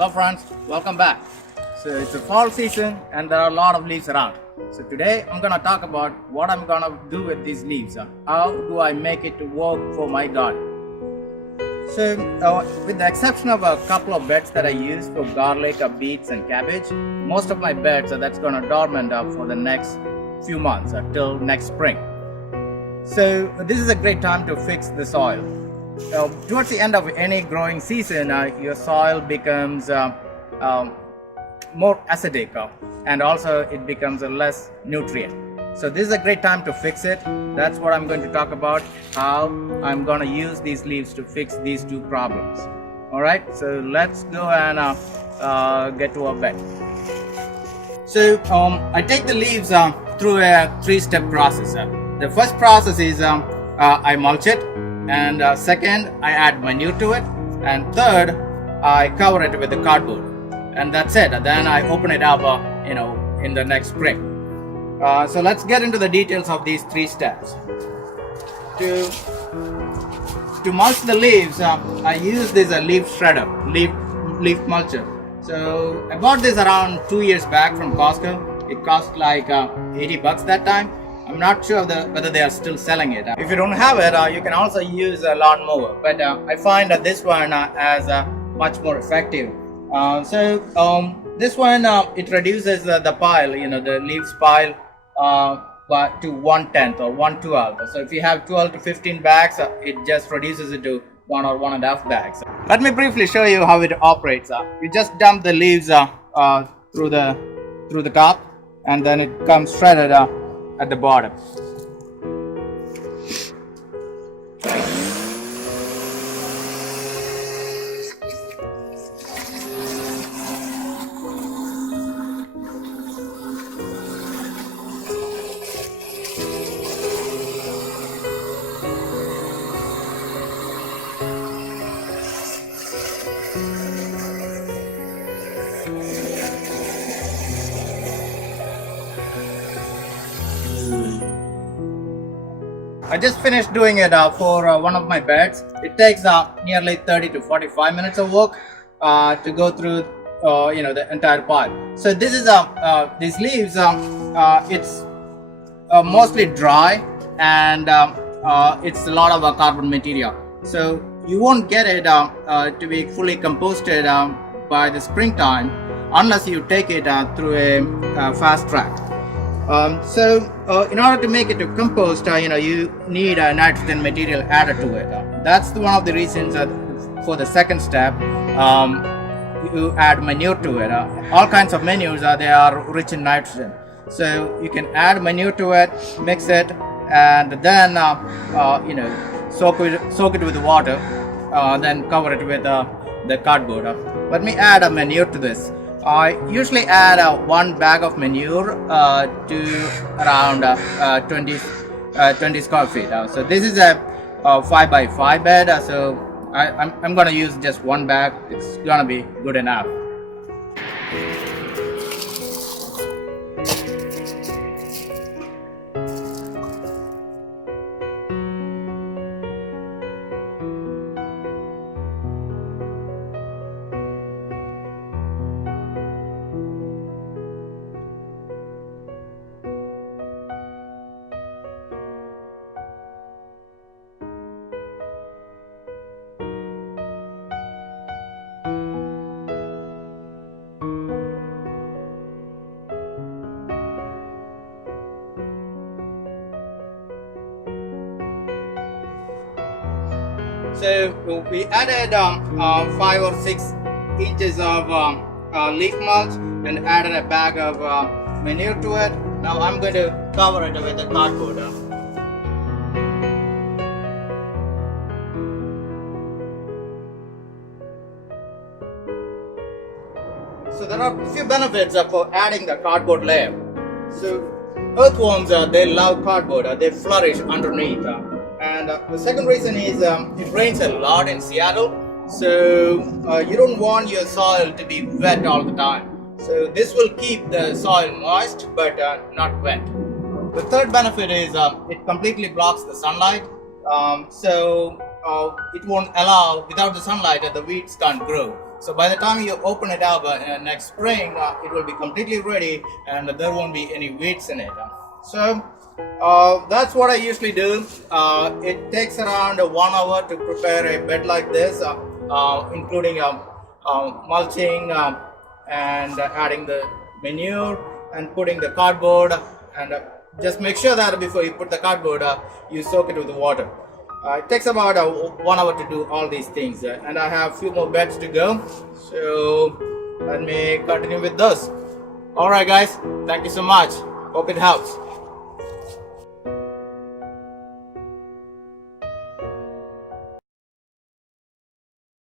Hello friends, welcome back. So it's a fall season and there are a lot of leaves around. So today I'm gonna talk about what I'm gonna do with these leaves. How do I make it to work for my garden? So with the exception of a couple of beds that I use for garlic, beets and cabbage, most of my beds that's gonna dormant for the next few months till next spring. So this is a great time to fix the soil. Towards the end of any growing season, your soil becomes more acidic and also it becomes less nutrient. So this is a great time to fix it. That's what I'm going to talk about, how I'm going to use these leaves to fix these two problems. Alright, so let's go and get to our bed. So I take the leaves through a three-step process. The first process is I mulch it, and second I add manure to it, and third I cover it with the cardboard, and that's it. Then I open it up in the next spring. So let's get into the details of these three steps. To mulch the leaves, I use this leaf shredder, leaf mulcher. So I bought this around 2 years back from Costco. It cost like $80 that time. I'm not sure whether they are still selling it. If you don't have it, you can also use a lawnmower, but I find that this one is much more effective. This one it reduces the pile, the leaves pile to 1/10 or 1/12. So if you have 12 to 15 bags, it just reduces it to 1 or 1.5 bags. Let me briefly show you how it operates. You just dump the leaves through the top, and then it comes shredded at the bottom. I just finished doing it for one of my beds. It takes nearly 30 to 45 minutes of work to go through the entire pile. So this is these leaves. It's mostly dry, and it's a lot of carbon material. So you won't get it to be fully composted by the springtime unless you take it through a fast track. In order to make it to compost, you need a nitrogen material added to it. That's one of the reasons for the second step. You add manure to it. All kinds of manures they are rich in nitrogen. So you can add manure to it, mix it, and then soak it with water. Then cover it with the cardboard. Let me add a manure to this. I usually add 1 bag of manure to around 20 square feet. So this is a 5x5 bed. So I'm gonna use just 1 bag. It's gonna be good enough. So we added 5 or 6 inches of leaf mulch and added a bag of manure to it. Now I'm going to cover it with a cardboard. So there are a few benefits for adding the cardboard layer. So earthworms, they love cardboard. They flourish underneath. And the second reason is it rains a lot in Seattle, so you don't want your soil to be wet all the time. So this will keep the soil moist but not wet. The third benefit is it completely blocks the sunlight, so it won't allow, without the sunlight the weeds can't grow. So by the time you open it up next spring, it will be completely ready and there won't be any weeds in it. So that's what I usually do. It takes around 1 hour to prepare a bed like this, including mulching and adding the manure and putting the cardboard, and just make sure that before you put the cardboard you soak it with the water. It takes about 1 hour to do all these things, and I have a few more beds to go, so let me continue with those. Alright guys, thank you so much, hope it helps.